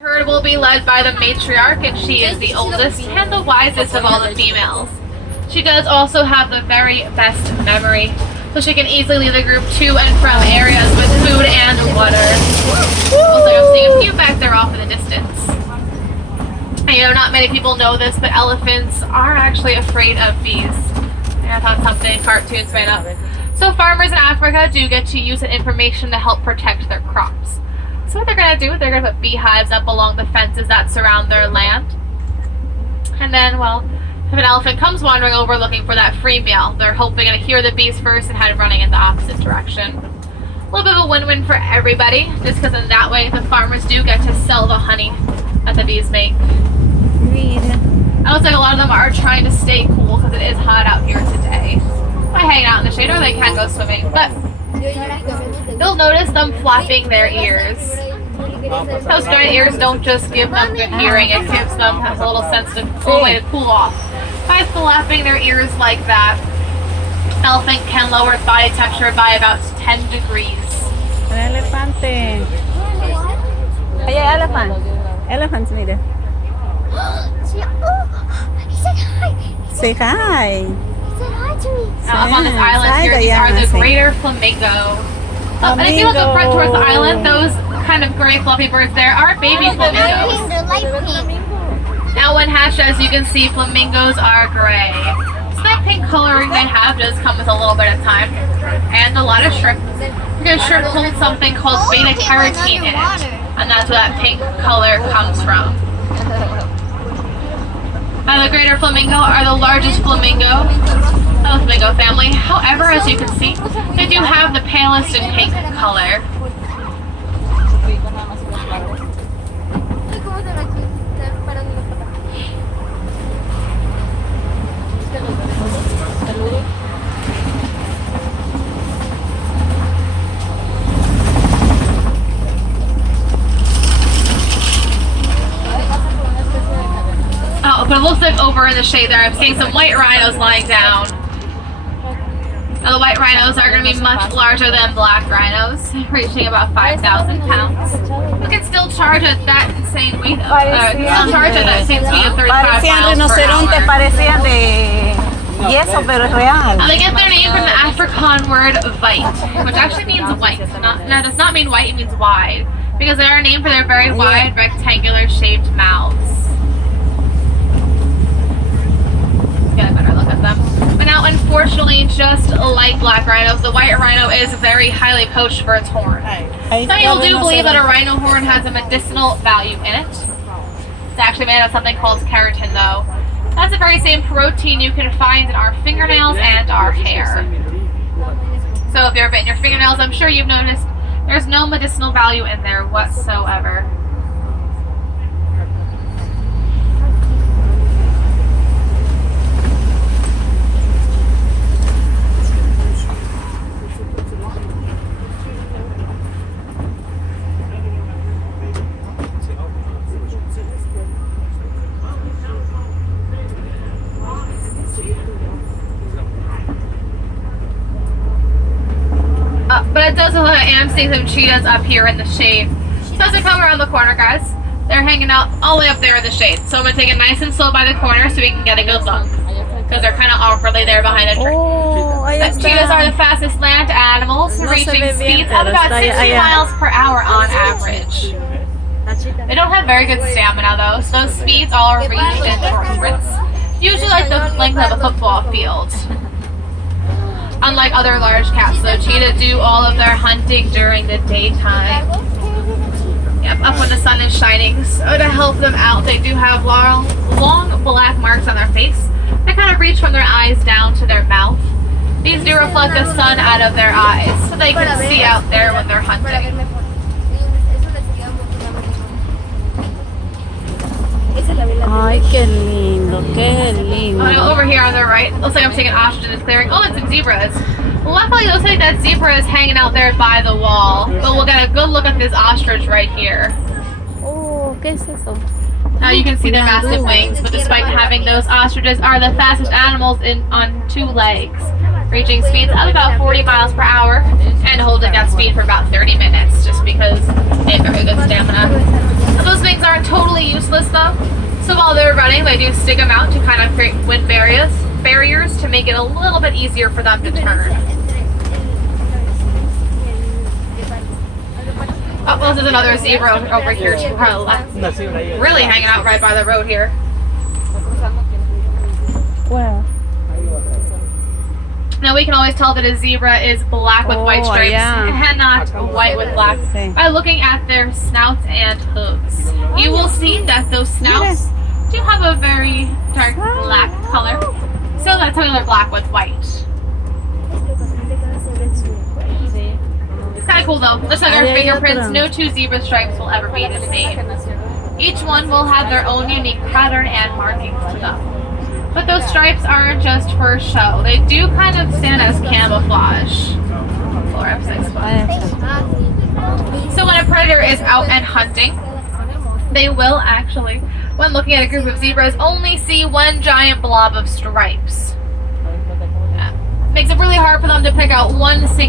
Herd will be led by the matriarch, and she is the oldest and the wisest of all the females. She does also have the very best memory, so she can easily lead the group to and from areas with food and water. Also, I'm seeing a few back there off in the distance. I know not many people know this, but elephants are actually afraid of bees. And I thought something cartoons made up. So farmers in Africa do get to use that information to help protect their crops. So what they're going to do, they're going to put beehives up along the fences that surround their land. And then, well, if an elephant comes wandering over looking for that free meal, they're hoping to hear the bees first and head running in the opposite direction. A little bit of a win-win for everybody, just because in that way the farmers do get to sell the honey that the bees make. It looks like a lot of them are trying to stay cool because it is hot out here today by hanging out in the shade, or they can go swimming. But you'll notice them flapping their ears. Those giant ears don't just give them good hearing, it gives them a little sensitive way to cool off. By flapping their ears like that, elephant can lower its body temperature by about 10 degrees. An elefante. Hay elephant. Elephants, mire. He said hi. Say hi. He said hi to me. Now up on this island here, these are the greater flamingo. And if you look up front towards the island, those kind of gray fluffy birds there are baby flamingos. They're light pink. Now when hatched, as you can see, flamingos are gray. So that pink coloring they have does come with a little bit of time. And a lot of shrimp. Because shrimp holds something called beta carotene in it. And that's where that pink color comes from. Now the greater flamingo are the largest flamingo of the flamingo family. However, as you can see, they do have the palest in pink color. Oh, but it looks like over in the shade there, I'm seeing some white rhinos lying down. Now the white rhinos are going to be much larger than black rhinos, reaching about 5,000 pounds. We can still charge at that insane weight of, of 35 miles per hour. Parecían de yeso, pero es real. They get their name from the Afrikaan word "vite," which actually means white. Now, does not mean white; it means wide, because they are named for their very wide, rectangular-shaped mouths. Get a better look at them. But now, unfortunately, just like black rhinos, the white rhino is very highly poached for its horn. Some people do believe that a rhino horn has a medicinal value in it. It's actually made of something called keratin, though. That's the very same protein you can find in our fingernails and our hair. So if you're bitten your fingernails, I'm sure you've noticed there's no medicinal value in there whatsoever. But it does look like I am seeing some cheetahs up here in the shade. So as I come around the corner, guys, they're hanging out all the way up there in the shade. So I'm going to take it nice and slow by the corner so we can get a good look. Because they're kind of awkwardly there behind a tree. But cheetahs are the fastest land animals, reaching speeds of about 60 miles per hour on average. They don't have very good stamina though, so those speeds all are reached in short sprints. Usually like the length of a football field. Unlike other large cats, though, cheetah do all of their hunting during the daytime. Yep, up when the sun is shining. So to help them out, they do have long black marks on their face that kind of reach from their eyes down to their mouth. These do reflect the sun out of their eyes, so they can see out there when they're hunting. Ay, qué lindo, qué lindo. Oh, over here on the right, looks like I'm seeing an ostrich in this clearing. Oh, and some zebras. Luckily, it looks like that zebra is hanging out there by the wall. But we'll get a good look at this ostrich right here. Oh, ¿qué es eso? Now you can see their massive wings, but despite having those, ostriches are the fastest animals on two legs, reaching speeds of about 40 miles per hour and holding that speed for about 30 minutes, just because they have very good stamina. Those things aren't totally useless though. So while they're running, they do stick them out to kind of create wind barriers to make it a little bit easier for them to turn. Oh, well, there's another zebra over here to our left. Really hanging out right by the road here. Where? Now we can always tell that a zebra is black with white Oh, stripes yeah. and not white with black Sí. by looking at their snouts and hooves. You will see that those snouts do have a very dark black color. So that's how they're black with white. It's kind of cool though. Just like our fingerprints, no two zebra stripes will ever be the same. Each one will have their own unique pattern and markings to them. But those stripes aren't just for show. They do kind of stand as camouflage. So when a predator is out and hunting, they will actually, when looking at a group of zebras, only see one giant blob of stripes. Makes it really hard for them to pick out one single